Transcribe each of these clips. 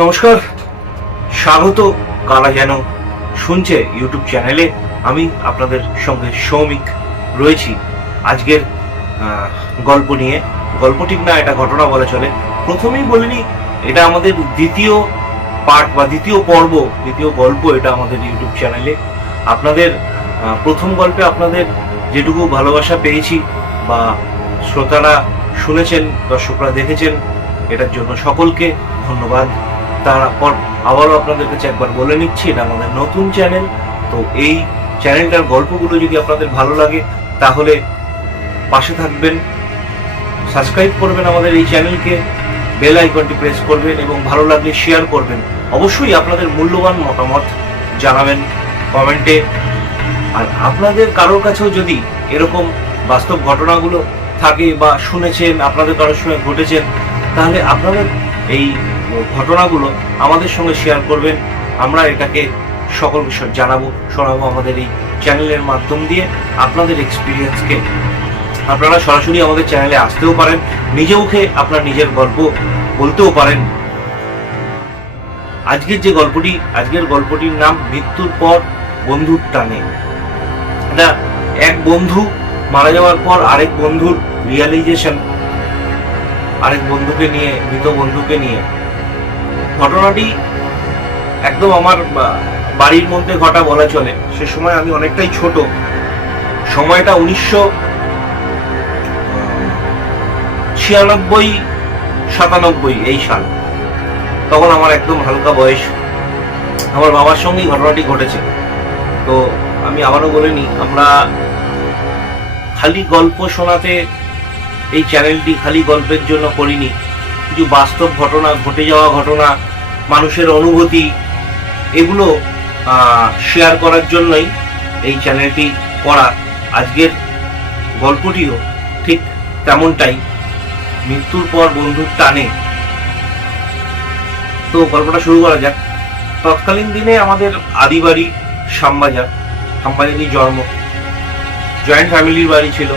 নমস্কার, স্বাগত কারা যেন শুনছে ইউটিউব চ্যানেলে। আমি আপনাদের সঙ্গে সৌমিক রয়েছি আজকের গল্প নিয়ে। গল্প ঠিক না, এটা ঘটনা বলা চলে। প্রথমেই বলিনি, এটা আমাদের দ্বিতীয় পার্ট বা দ্বিতীয় পর্ব, দ্বিতীয় গল্প এটা আমাদের ইউটিউব চ্যানেলে। আপনাদের প্রথম গল্পে আপনাদের যেটুকু ভালোবাসা পেয়েছি বা শ্রোতারা শুনেছেন, দর্শকরা দেখেছেন, এটার জন্য সকলকে ধন্যবাদ। তারপর আবারও আপনাদের কাছে একবার বলে নিচ্ছি, এটা আমাদের নতুন চ্যানেল। তো এই চ্যানেলটার গল্পগুলো যদি আপনাদের ভালো লাগে তাহলে পাশে থাকবেন, সাবস্ক্রাইব করবেন আমাদের এই চ্যানেলকে, বেল আইকনটি প্রেস করবেন এবং ভালো লাগলে শেয়ার করবেন। অবশ্যই আপনাদের মূল্যবান মতামত জানাবেন কমেন্টে। আর আপনাদের কারোর কাছেও যদি এরকম বাস্তব ঘটনাগুলো থাকে বা শুনেছেন, আপনাদের কারোর সঙ্গে ঘটেছেন, তাহলে আপনাদের এই ঘটনাগুলো আমাদের সঙ্গে শেয়ার করবেন। আমরা এটাকে সকলকে শোনাবো আমাদের এই চ্যানেলের মাধ্যম দিয়ে। আপনাদের এক্সপিরিয়েন্সকে আপনারা সরাসরি আমাদের চ্যানেলে আসতেও পারেন, নিজে মুখে আপনার নিজের গল্প বলতেও পারেন। আজকের গল্পটির নাম মৃত্যুর পর বন্ধুর টানে। এটা এক বন্ধু মারা যাওয়ার পর আরেক বন্ধুর রিয়ালাইজেশন, আরেক বন্ধুকে নিয়ে, মৃত বন্ধুকে নিয়ে। ঘটনাটি একদম আমার বাড়ির মধ্যে ঘটা বলা চলে। সে সময় আমি অনেকটাই ছোট। সময়টা 1996-97 এই সাল। তখন আমার একদম হালকা বয়স। আমার বাবার সঙ্গেই ঘটনাটি ঘটেছে। তো আমি আবারও বলে নিই, আমরা খালি গল্প শোনাতে এই চ্যানেলটি খালি গল্পের জন্য করিনি। কিছু বাস্তব ঘটনা, ঘটে যাওয়া ঘটনা, মানুষের অনুভূতি, এগুলো শেয়ার করার জন্যই এই চ্যানেলটি করা। আজকের গল্পটিও ঠিক তেমনটাই, মৃত্যুর পর বন্ধুর টানে। তো গল্পটা শুরু করা যাক। তৎকালীন দিনে আমাদের আদিবাড়ি শ্যামবাজারই জন্ম। জয়েন্ট ফ্যামিলির বাড়ি ছিল।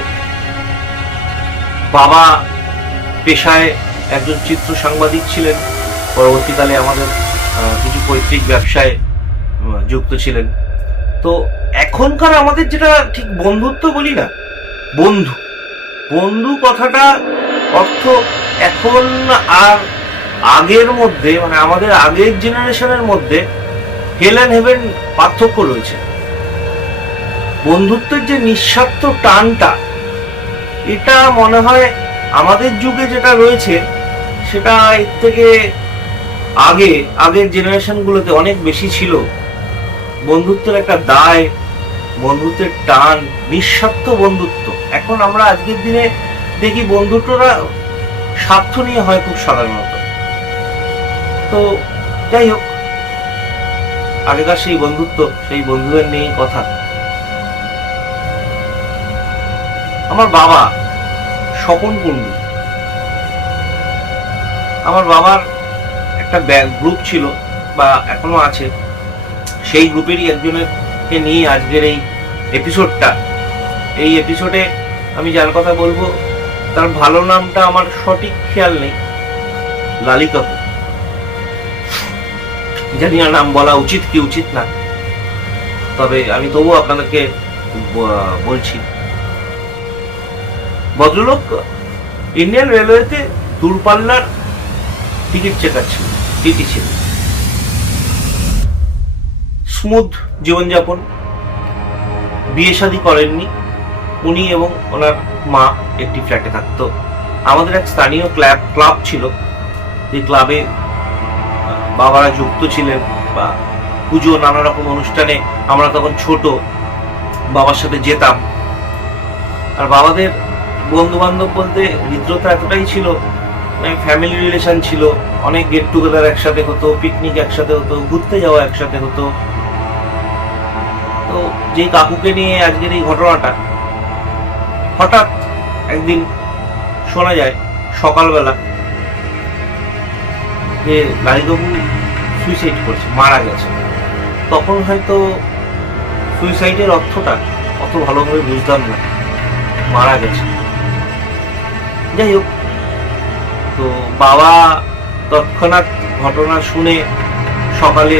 বাবা পেশায় একজন চিত্র সাংবাদিক ছিলেন। পরবর্তীকালে আমাদের কিছু পৈতৃক ব্যবসায় যুক্ত ছিলেন। তো এখনকার আমাদের যেটা ঠিক বন্ধুত্ব বলি না, বন্ধু কথাটা অর্থ এখন আর আগের মধ্যে, মানে আমাদের আগের জেনারেশনের মধ্যে হেল অ্যান্ড হেভেন পার্থক্য রয়েছে। বন্ধুত্বের যে নিঃস্বার্থ টানটা, এটা মনে হয় আমাদের যুগে যেটা রয়েছে সেটা এর থেকে আগের জেনারেশনগুলোতে অনেক বেশি ছিল। বন্ধুত্বের একটা দায়, বন্ধুত্বের টান, নিঃস্বার্থ বন্ধুত্ব। এখন আমরা আজকের দিনে দেখি বন্ধুত্বরা স্বার্থ নিয়ে হয় খুব সাধারণত। তো যাই হোক, আগেকার সেই বন্ধুত্ব, সেই বন্ধুদের নিয়েই কথা। আমার বাবা স্বপন কুণ্ডু, আমার বাবার একটা গ্রুপ ছিল বা এখনো আছে। সেই গ্রুপেরই একজনকে নিয়ে আজকের এই এপিসোডটা। এই এপিসোডে আমি যার কথা বলবো তার ভালো নামটা আমার সঠিক খেয়াল নেই, লালি কাপুর। জানি না নাম বলা উচিত কি উচিত না, তবে আমি তবুও আপনাদেরকে বলছি। ভদ্রলোক ইন্ডিয়ান রেলওয়েতে দূরপাল্লার টিকিট চেকার ছিল, টিটি ছিল। স্মুথ জীবনযাপন, বিয়ে শাদী করেননি। উনি এবং ওনার মা একটি ফ্ল্যাটে থাকতো। আমাদের এক স্থানীয় ক্লাব ছিল, যে ক্লাবে বাবারা যুক্ত ছিলেন, বা পুজো নানা রকম অনুষ্ঠানে আমরা তখন ছোট, বাবার সাথে যেতাম। আর বাবাদের বন্ধু বান্ধব বলতে হৃদ্রতা এতটাই ছিল, ফ্যামিলি রিলেশন ছিল। অনেক গেট টুগেদার একসাথে হতো, পিকনিক একসাথে হতো, ঘুরতে যাওয়া একসাথে হতো। তো যে কাকুকে নিয়ে আজকের এই ঘটনাটা, হঠাৎ একদিন শোনা যায় সকালবেলা যে লালিবাবু সুইসাইড করেছে, মারা গেছে। তখন হয়তো সুইসাইডের অর্থটা অত ভালোভাবে বুঝতাম না, মারা গেছে। যাই হোক, তো বাবা তৎক্ষণাৎ ঘটনা শুনে সকালে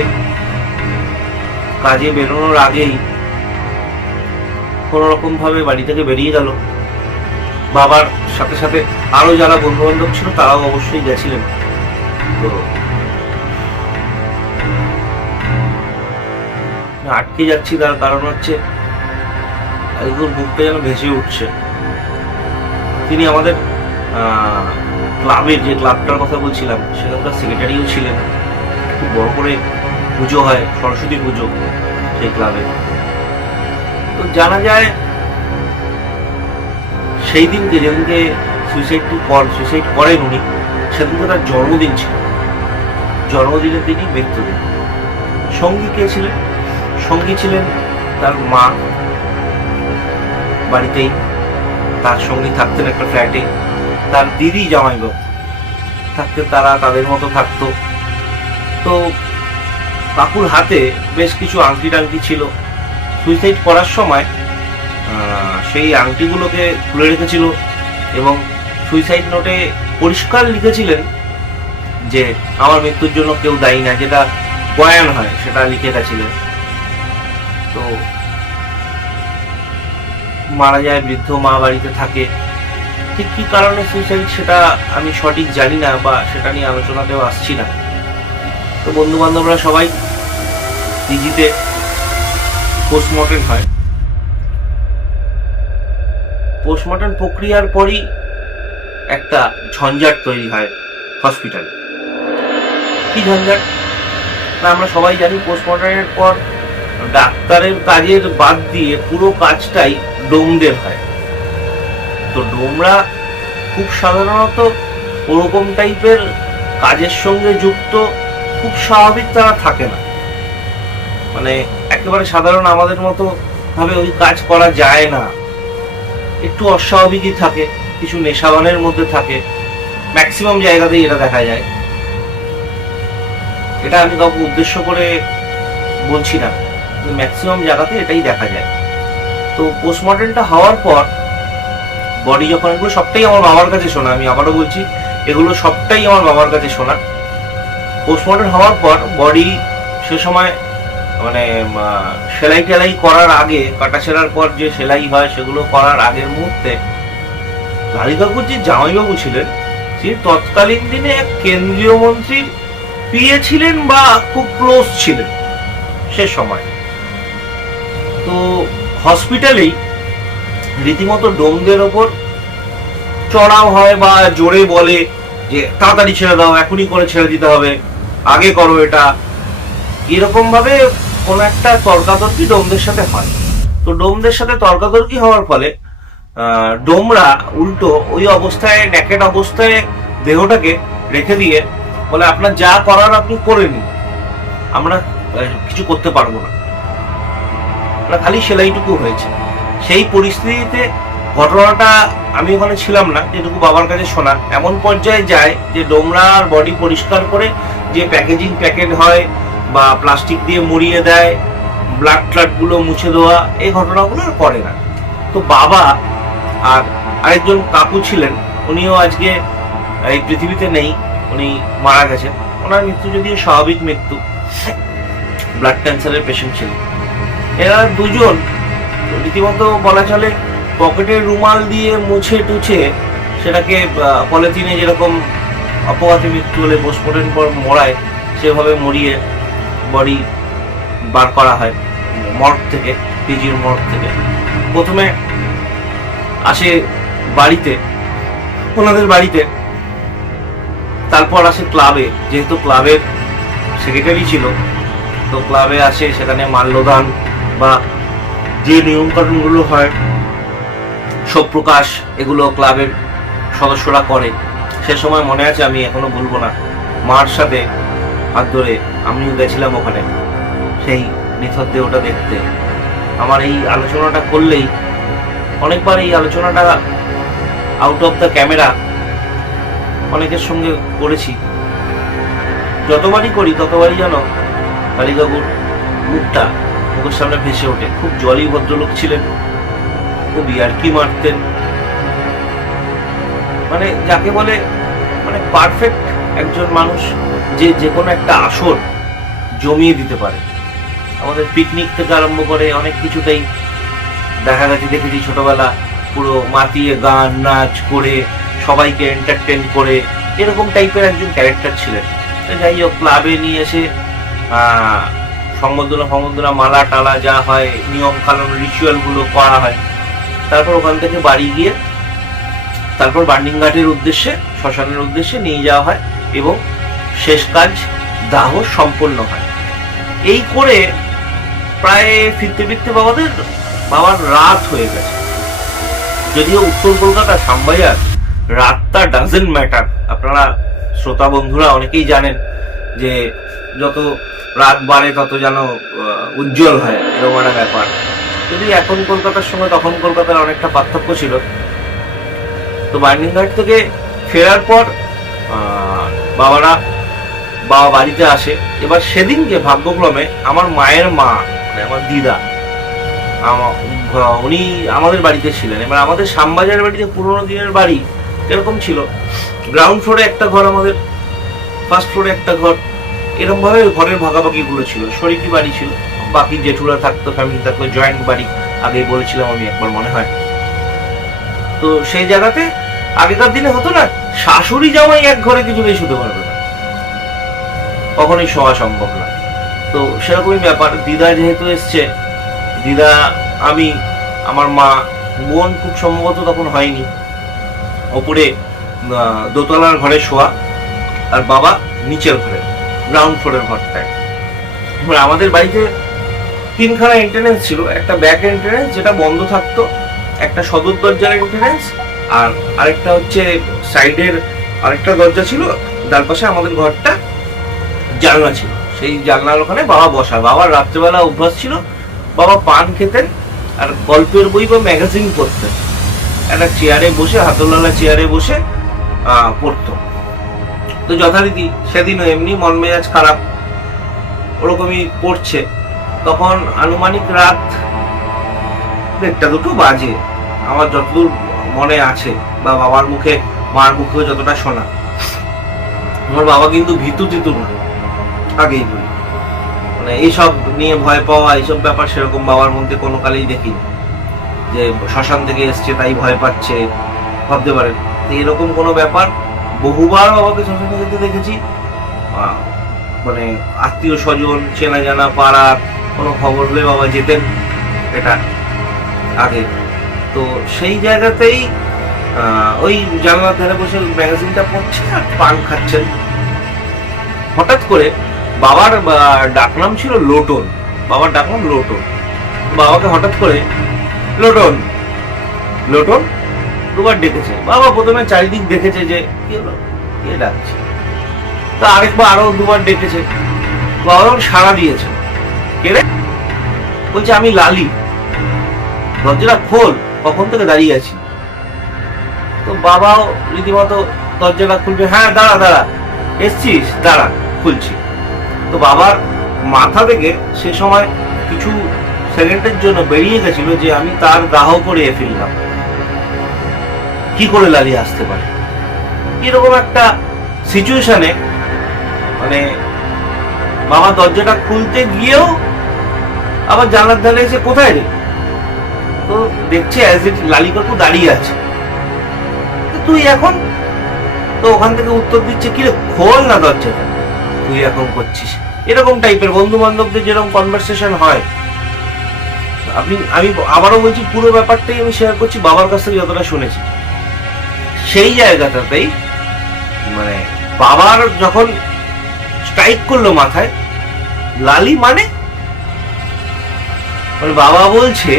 কাজে বেরোনোর আগেই কোনো রকম ভাবে বাড়ি থেকে বেরিয়ে গেল। বাবার সাথে সাথে আরো যারা বন্ধু বান্ধব ছিল তারাও অবশ্যই গেছিলেন। তো আটকে যাচ্ছি, তার কারণ হচ্ছে একদম বুকটা যেন ভেসে উঠছে। তিনি আমাদের ক্লাবের, যে ক্লাবটার কথা বলছিলাম, সেখানকার সেক্রেটারিও ছিলেন। খুব বড় করে পুজো হয়, সরস্বতী পুজো সেই ক্লাবে। তো জানা যায় সেই দিনকে, যেদিনকে সুইসাইড করেন উনি, সেদিনকে তার জন্মদিন ছিল। জন্মদিনের দিনই মৃত্যুদিন। সঙ্গী কে ছিলেন? সঙ্গী ছিলেন তার মা, বাড়িতেই তার সঙ্গী থাকতেন একটা ফ্ল্যাটে। তার দিদি জামাইবাবু থাকতেন, তারা তাদের মতো থাকতো। তো কাকুর হাতে বেশ কিছু আংটি টাংটি ছিল। সুইসাইড করার সময় সেই আংটিগুলোকে খুলে রেখেছিল এবং সুইসাইড নোটে পরিষ্কার লিখেছিলেন যে আমার মৃত্যুর জন্য কেউ দায়ী না, যেটা বয়ান হয় সেটা লিখে গেছিলেন। তো মারা যায়, বৃদ্ধ মা বাড়িতে থাকে। ঠিক কি কারণে সুইসাইড সেটা আমি সঠিক জানি না, বা সেটা নিয়ে আলোচনাতেও আসছি না। তো বন্ধু বান্ধবরা সবাই পিজিতে পোস্টমর্টেম হয়। পোস্টমর্টেম প্রক্রিয়ার পরই একটা ঝঞ্ঝাট তৈরি হয় হসপিটালে। কি ঝঞ্ঝাট? না, আমরা সবাই জানি পোস্টমর্টেমের পর ডাক্তারের কাজের বাদ দিয়ে পুরো কাজটাই ডোমদের হয়। তো ডোমরা খুব সাধারণত ওরকম টাইপের কাজের সঙ্গে যুক্ত খুব স্বাভাবিক তারা থাকে না। মানে একেবারে সাধারণ আমাদের মতো ভাবে ওই কাজ করা যায় না। একটু অস্বাভাবিকই থাকে, কিছু নেশাবানের মধ্যে থাকে। ম্যাক্সিমাম জায়গাতেই এটা দেখা যায়। এটা আমি কাউকে উদ্দেশ্য করে বলছি না, ম্যাক্সিমাম জায়গাতে এটাই দেখা যায়। তো পোস্টমর্টেমটা হওয়ার পর বডি যখন, এগুলো সবটাই আমার বাবার কাছে শোনা, আমি আবারও বলছি এগুলো সবটাই আমার বাবার কাছে শোনা। পোস্টমর্টেম হওয়ার পর বডি সে সময় মানে সেলাই টেলাই করার আগে, কাটা ছেঁড়ার পর যে সেলাই হয় সেগুলো করার আগের মুহূর্তে লালি কাকুর যে জামাইবাবু ছিলেন, তিনি তৎকালীন দিনে এক কেন্দ্রীয় মন্ত্রীর পিএ ছিলেন বা খুব ক্লোজ ছিলেন সে সময়। তো হসপিটালেই রীতিমতো ডোমদের ওপর চড়াও হয় বা জোরে বলে যে তাড়াতাড়ি ছেড়ে দাও, এখনই করে ছেড়ে দিতে হবে, আগে করো এটা। এরকম ভাবে কোন একটা তর্কাতর্কি ডোমদের সাথে হয়। তো ডোমদের সাথে তর্কাতর্কি হওয়ার ফলে ডোমরা উল্টো ওই অবস্থায়, ন্যাকেট অবস্থায় দেহটাকে রেখে দিয়ে বলে আপনার যা করার আপনি করে নিন, আমরা কিছু করতে পারবো না, খালি সেলাইটুকু হয়েছে। সেই পরিস্থিতিতে ঘটনাটা, আমি ওখানে ছিলাম না, যেটুকু বাবার কাছে শোনা, এমন পর্যায়ে যায় যে ডোমরা আর বডি পরিষ্কার করে যে প্যাকেট হয় বা প্লাস্টিক দিয়ে মুড়িয়ে দেয়, ব্লাড ট্লাডগুলো মুছে দেওয়া, এই ঘটনাগুলো আর করে না। তো বাবা আর আরেকজন কাকু ছিলেন, উনিও আজকে এই পৃথিবীতে নেই, উনি মারা গেছেন। ওনার মৃত্যু যদিও স্বাভাবিক মৃত্যু, ব্লাড ক্যান্সারের পেশেন্ট ছিলেন। এরা দুজন রীতিমতো বলা চলে পকেটের রুমাল দিয়ে মুছে টুছে সেটাকে পলিথিনে যেরকম অপঘাতে মৃত্যু হলে পোস্টমর্টেম পর মরায়, সেভাবে মরিয়ে বডি বার করা হয় মর্গ থেকে, পিজির মর্গ থেকে। প্রথমে আসে বাড়িতে, ওনাদের বাড়িতে, তারপর আসে ক্লাবে, যেহেতু ক্লাবের সেক্রেটারি ছিল, তো ক্লাবে আসে, সেখানে মাল্যদান বা যে নিয়ম কানুনগুলো হয়, শোক প্রকাশ, এগুলো ক্লাবের সদস্যরা করে। সে সময় মনে আছে, আমি এখনো ভুলবো না, মার সাথে হাত ধরে আমিও গেছিলাম ওখানে সেই নিথর দেহটা দেখতে। আমার এই আলোচনাটা করলেই, অনেকবার এই আলোচনাটা আউট অফ দ্য ক্যামেরা অনেকের সঙ্গে করেছি, যতবারই করি ততবারই যেন কালীকাকুর মুখটা মুখের সামনে ভেসে ওঠে। খুব জলি ভদ্রলোক ছিলেন, খুব ইয়ার্কি মারতেন, মানে যাকে বলে মানে পারফেক্ট একজন মানুষ যে যে কোনো একটা আসর জমিয়ে দিতে পারে। আমাদের পিকনিক থেকে আরম্ভ করে অনেক কিছুতেই দেখা গেছে, দেখেছি ছোটবেলা পুরো মাতিয়ে গান নাচ করে সবাইকে এন্টারটেন করে, এরকম টাইপের একজন ক্যারেক্টার ছিলেন। যাই হোক, ক্লাবে নিয়ে এসে সংবর্ধনা মালা টালা যা হয়, নিয়ম কানুন রিচুয়াল গুলো করা হয়। তারপর ওখান থেকে বাড়ি গিয়ে তারপর বার্নিং ঘাটের উদ্দেশ্যে, শ্মশানের উদ্দেশ্যে নিয়ে যাওয়া হয় এবং শেষ কাজ দাহ সম্পন্ন হয়। এই করে প্রায় ফিরতে ফিরতে বাবার রাত হয়ে গেছে। যদিও উত্তর কলকাতা শ্যামবাজার, রাতটা ডাজেন্ট ম্যাটার। আপনারা শ্রোতা বন্ধুরা অনেকেই জানেন যে যত রাত বাড়ে তত যেন উজ্জ্বল হয়, এরকম একটা ব্যাপার। যদি এখন কলকাতার সঙ্গে তখন কলকাতার অনেকটা পার্থক্য ছিল। তো বার্নিং ঘাট থেকে ফেরার পর বাবা বাড়িতে আসে। এবার সেদিনকে ভাগ্যক্রমে আমার মায়ের মা, মানে আমার দিদা, উনি আমাদের বাড়িতে ছিলেন। এবার আমাদের শ্যামবাজারের বাড়িতে পুরোনো দিনের বাড়ি এরকম ছিল, গ্রাউন্ড ফ্লোরে একটা ঘর, আমাদের ফার্স্ট ফ্লোরে একটা ঘর, এরকম ভাবে ঘরের ভাগাভাগি গুলো ছিল। শরিকি বাড়ি ছিল, বাকি জেঠুরা থাকতো, ফ্যামিলি থাকতো, জয়েন্ট বাড়ি। আগে বলেছিলাম আমি একবার, মনে হয়। তো সেই জায়গাতে আগেকার দিনে হতো না, শাশুড়ি জামাই এক ঘরে কিছুতেই শুতে পারবে না, কখনোই শোয়া সম্ভব না। তো সেরকমই ব্যাপার। দিদা যেহেতু এসছে, দিদা, আমি, আমার মা, বোন খুব সম্ভবত তখন হয়নি, ওপরে দোতলার ঘরে শোয়া, আর বাবা নিচের ঘরে, গ্রাউন্ড ফ্লোরের ঘরটায়। আমাদের বাড়িতে তিনখানা এন্ট্রান্স ছিল। একটা ব্যাক এন্ট্রান্স যেটা বন্ধ থাকতো, একটা সদর দরজার এন্ট্রান্স, আর আরেকটা হচ্ছে সাইডের আরেকটা দরজা ছিল, তার পাশে আমাদের ঘরটা জানলা ছিল। সেই জানলার ওখানে বাবা বসা। বাবার রাত্রেবেলা অভ্যাস ছিল, বাবা পান খেতেন আর গল্পের বই বা ম্যাগাজিন পড়তেন। একটা চেয়ারে বসে, হাতলওয়ালা চেয়ারে বসে পড়তো। তো যথারীতি সেদিনও এমনি মন মেজাজ খারাপ, ওরকমই পড়ছে। তখন আনুমানিক রাত 1-2 বাজে, আমার যতদূর মনে আছে, বা বাবার মুখে, মার মুখেও যতটা শোনা। আমার বাবা কিন্তু ভীতু তিতু না, আগেই বলি, মানে এইসব নিয়ে ভয় পাওয়া, এইসব ব্যাপার সেরকম বাবার মধ্যে কোনো কালেই দেখিনি। যে শ্মশান থেকে এসছে তাই ভয় পাচ্ছে, ভাবতে পারেন। এরকম কোনো ব্যাপার। বহুবার বাবাকে শ্মশানে যেতে দেখেছি, মানে আত্মীয় স্বজন, চেনা জানা, পাড়ার কোনো খবর হলে বাবা যেতেন, এটা আগে। তো সেই জায়গাতেই ওই জানলার ধারে বসে ম্যাগাজিনটা পড়ছে আর পান খাচ্ছেন। হঠাৎ করে বাবার ডাকনাম ছিল লোটন, বাবার ডাকনাম লোটন। বাবাকে হঠাৎ করে লোটন লোটন 2বার ডেকেছে। বাবা প্রথমে চারিদিক দেখেছে যে কি হলো, কে ডাকছে। তা আরেকবার আরো 2বার ডেকেছে। বাবা সাড়া দিয়েছে, কে রে? বলছে আমি লালি, দরজাটা খোল, কখন থেকে দাঁড়িয়ে আছি। তো বাবাও রীতিমতো দরজাটা খুলবে, হ্যাঁ দাঁড়া দাঁড়া, এসছিস, দাঁড়া, খুলছি। তো বাবার মাথা থেকে সে সময় কিছু সেকেন্ডের জন্য বেরিয়ে গেছিল যে আমি তার দাহ করে ফেললাম, কি করে লালি আসতে পারে। এরকম একটা সিচুয়েশনে মানে বাবা দরজাটা খুলতে গিয়েও আবার জানার ধারে এসে, কোথায় রে? তো দেখছে অ্যাজ ইট লালি কাকু দাঁড়িয়ে আছে। তুই এখন, তো ওখান থেকে উত্তর দিচ্ছে, কি রে খোল না দরজাটা, তুই এখন করছিস। এরকম টাইপের বন্ধু বান্ধবদের যেরকম কনভারসেশন হয়। আমি আবারও বলছি, পুরো ব্যাপারটাই আমি শেয়ার করছি বাবার কাছ থেকে যতটা শুনেছি। সেই জায়গাটাতেই মানে বাবার যখন স্ট্রাইক করলো মাথায়, লালি মানে বাবা বলছে,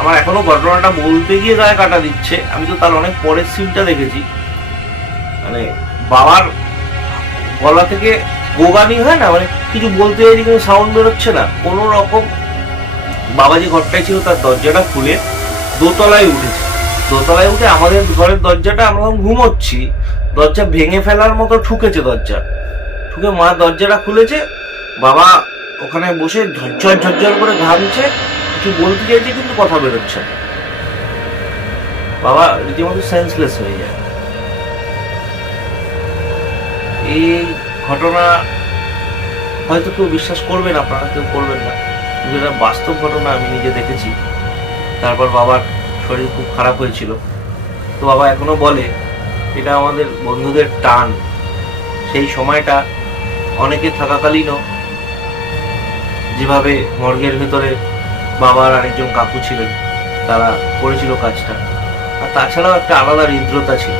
আমার এখনো ঘটনাটা বলতে গিয়ে গায়ে কাটা দিচ্ছে। আমি তো তার অনেক পরের সিনটা দেখেছি। মানে বাবার গলা থেকে গোগানি হয় না, মানে কিছু বলতে চাইছি কিন্তু সাউন্ড বেরোচ্ছে না কোনো রকম। বাবা যে ঘরটায় ছিল তার দরজাটা খুলে দোতলায় উঠেছে। দোতলায় উঠে আমাদের ঘরের দরজাটা, আমরা ঘুমোচ্ছি, দরজা ভেঙে ফেলার মতো ঠুকেছে। দরজা ঠুকে মা দরজাটা খুলেছে। বাবা ওখানে বসে ঝরঝর ঝরঝর করে ঘামছে, কিছু বলতে চাইছে কিন্তু কথা বেরোচ্ছে না। বাবা রীতিমতো সেন্সলেস হয়ে যায়। এই ঘটনা হয়তো কেউ বিশ্বাস করবেন, আপনারা কেউ করবেন না, কিন্তু এটা বাস্তব ঘটনা, আমি নিজে দেখেছি। তারপর বাবার শরীর খুব খারাপ হয়েছিল, তো বাবা এখনো বলে এটা আমাদের বন্ধুদের টান। সেই সময়টা অনেকে থাকাকালীনও যেভাবে মর্গের ভেতরে বাবার আরেকজন কাকু ছিলেন, তারা করেছিল কাজটা। আর তাছাড়াও একটা আলাদা হৃদ্রতা ছিল।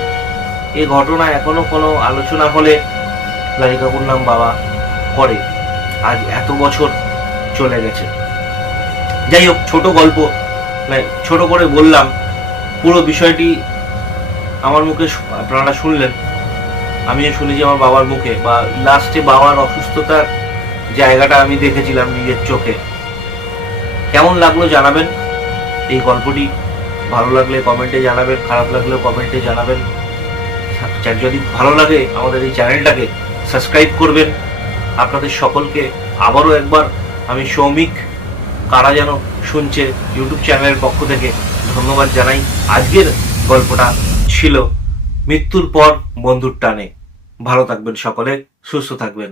এই ঘটনা এখনো কোনো আলোচনা হলে লালি কাকুর নাম বাবা করে। আজ এত বছর চলে গেছে। যাই হোক, ছোট গল্প, ছোট করে বললাম। পুরো বিষয়টি আমার মুখে আপনারা শুনলেন, আমিও শুনেছি আমার বাবার মুখে, বা লাস্টে বাবার অসুস্থতার জায়গাটা আমি দেখেছিলাম নিজের চোখে। কেমন লাগলো জানাবেন এই গল্পটি। ভালো লাগলে কমেন্টে জানাবেন, খারাপ লাগলেও কমেন্টে জানাবেন। যদি ভালো লাগে আমাদের এই চ্যানেলটাকে সাবস্ক্রাইব করবেন। আপনাদের সকলকে আবারও একবার আমি সৌমিক কারা যেন শুনছে ইউটিউব চ্যানেলের পক্ষ থেকে ধন্যবাদ জানাই। আজকের গল্পটা ছিল মৃত্যুর পর বন্ধুর টানে। ভালো থাকবেন সকলে, সুস্থ থাকবেন।